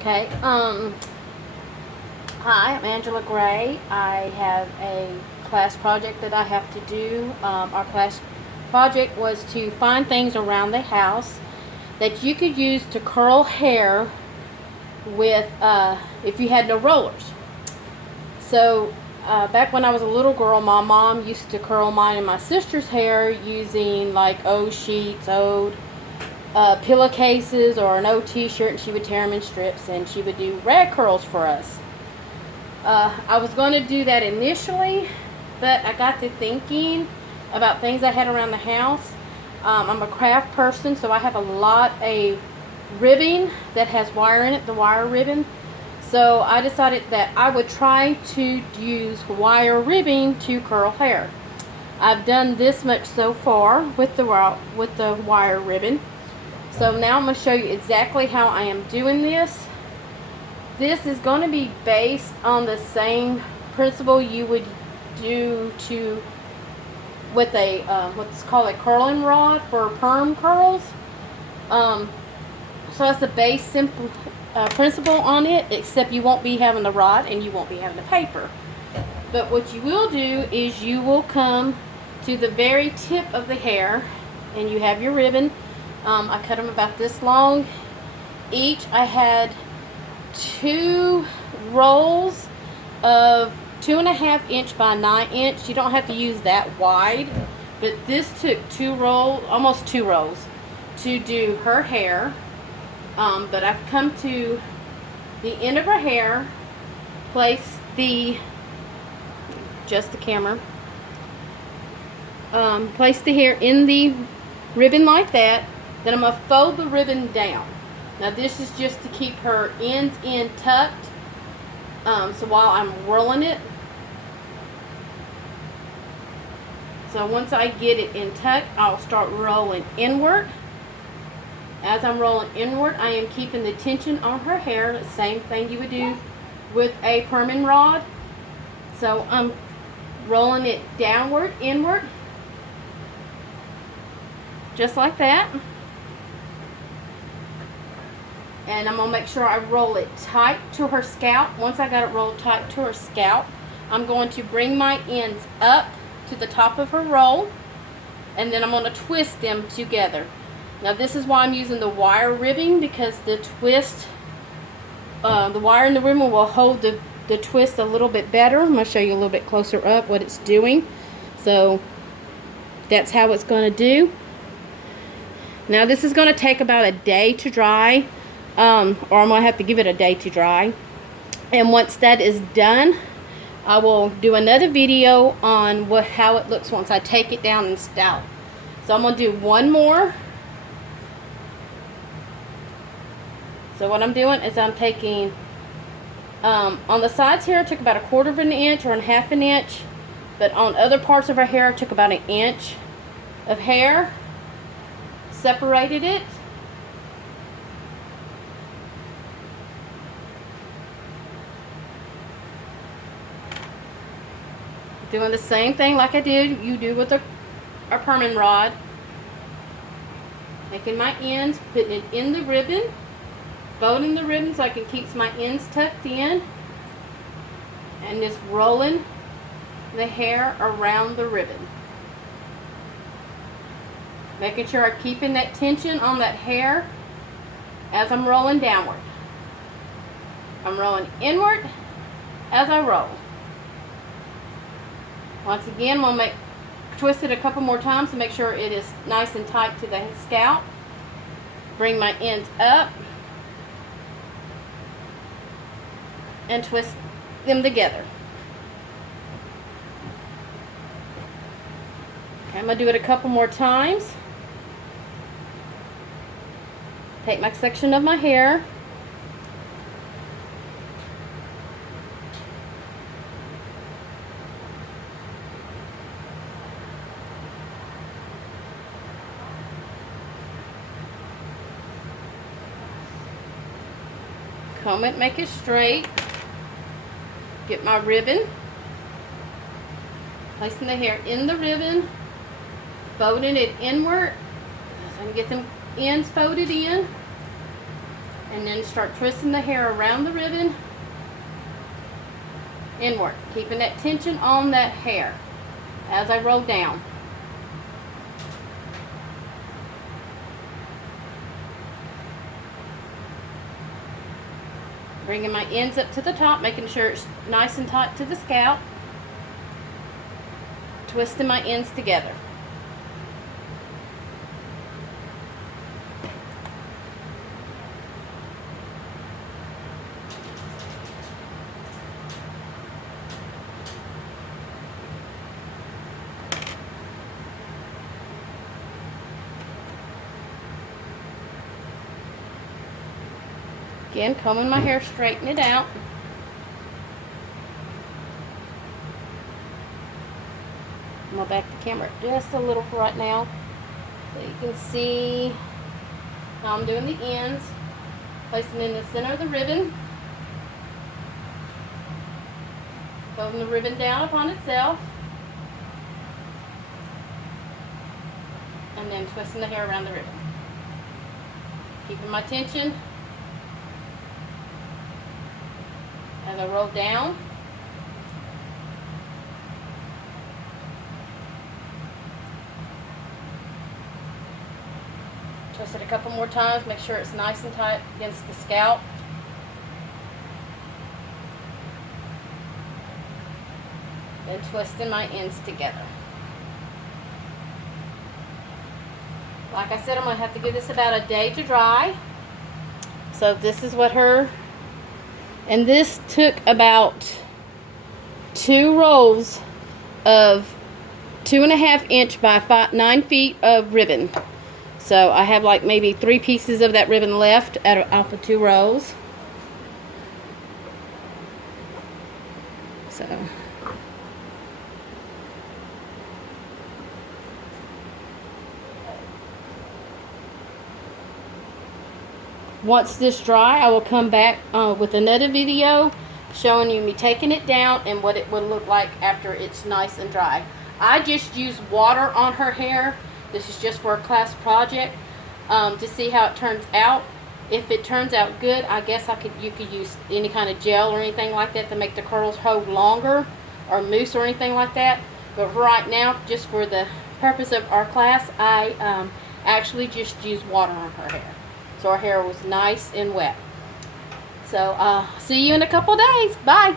Okay. Hi, I'm Angela Gray. I have a class project that I have to do. Our class project was to find things around the house that you could use to curl hair with if you had no rollers. So back when I was a little girl, my mom used to curl mine and my sister's hair using like old sheets, old pillowcases, or an old t-shirt, and she would tear them in strips, and she would do rag curls for us. I was going to do that initially, but I got to thinking about things I had around the house. I'm a craft person, so I have a lot of ribbing that has wire in it, the wire ribbon. So I decided that I would try to use wire ribbing to curl hair. I've done this much so far with the wire ribbon. So now I'm going to show you exactly how I am doing this. This is going to be based on the same principle you would do with a what's called a curling rod for perm curls. So that's the base simple principle on it, except you won't be having the rod and you won't be having the paper. But what you will do is you will come to the very tip of the hair, and you have your ribbon. I cut them about this long each. I had 2 rolls of 2.5 inch by 9 inch. You don't have to use that wide, but this took 2 rolls, almost 2 rolls, to do her hair. But I've come to the end of her hair, place just the camera, place the hair in the ribbon like that. Then I'm going to fold the ribbon down. Now this is just to keep her ends in tucked. So while I'm rolling it, so once I get it in tuck, I'll start rolling inward. As I'm rolling inward, I am keeping the tension on her hair, the same thing you would do with a perming rod. So I'm rolling it downward, inward, just like that. And I'm going to make sure I roll it tight to her scalp. Once I got it rolled tight to her scalp, I'm going to bring my ends up to the top of her roll, and then I'm going to twist them together. Now this is why I'm using the wire ribbing, because the twist, the wire and the ribbon will hold the twist a little bit better. I'm going to show you a little bit closer up what it's doing. So that's how it's going to do. Now this is going to take about a day to dry. Or I'm going to have to give it a day to dry. And once that is done, I will do another video on how it looks once I take it down and style. So I'm going to do one more. So what I'm doing is I'm taking, on the sides here I took about 1/4 inch or 1/2 inch. But on other parts of her hair I took about 1 inch of hair. Separated it. Doing the same thing like you do with a perming rod. Taking my ends, putting it in the ribbon, folding the ribbon so I can keep my ends tucked in, and just rolling the hair around the ribbon. Making sure I'm keeping that tension on that hair as I'm rolling downward. I'm rolling inward as I roll. Once again, we'll twist it a couple more times to make sure it is nice and tight to the scalp. Bring my ends up and twist them together. Okay, I'm going to do it a couple more times. Take my section of my hair, comb it, make it straight, get my ribbon, placing the hair in the ribbon, folding it inward, so I can get them ends folded in, And then start twisting the hair around the ribbon inward, keeping that tension on that hair as I roll down. Bringing my ends up to the top, making sure it's nice and tight to the scalp. Twisting my ends together. Again, combing my hair, straighten it out. I'm going to back the camera just a little for right now so you can see how I'm doing the ends. Placing in the center of the ribbon. Folding the ribbon down upon itself. And then twisting the hair around the ribbon. Keeping my tension as I roll down. Twist it a couple more times, make sure it's nice and tight against the scalp. Then twisting my ends together. Like I said, I'm going to have to give this about a day to dry. So this is what and this took about 2 rolls of 2.5 inch by 9 feet of ribbon. So I have like maybe 3 pieces of that ribbon left off of 2 rolls. So once this dry, I will come back with another video showing you me taking it down and what it would look like after it's nice and dry. I just use water on her hair. This is just for a class project to see how it turns out. If it turns out good, I guess you could use any kind of gel or anything like that to make the curls hold longer, or mousse or anything like that. But right now, just for the purpose of our class, I actually just use water on her hair. So our hair was nice and wet. So see you in a couple days. Bye.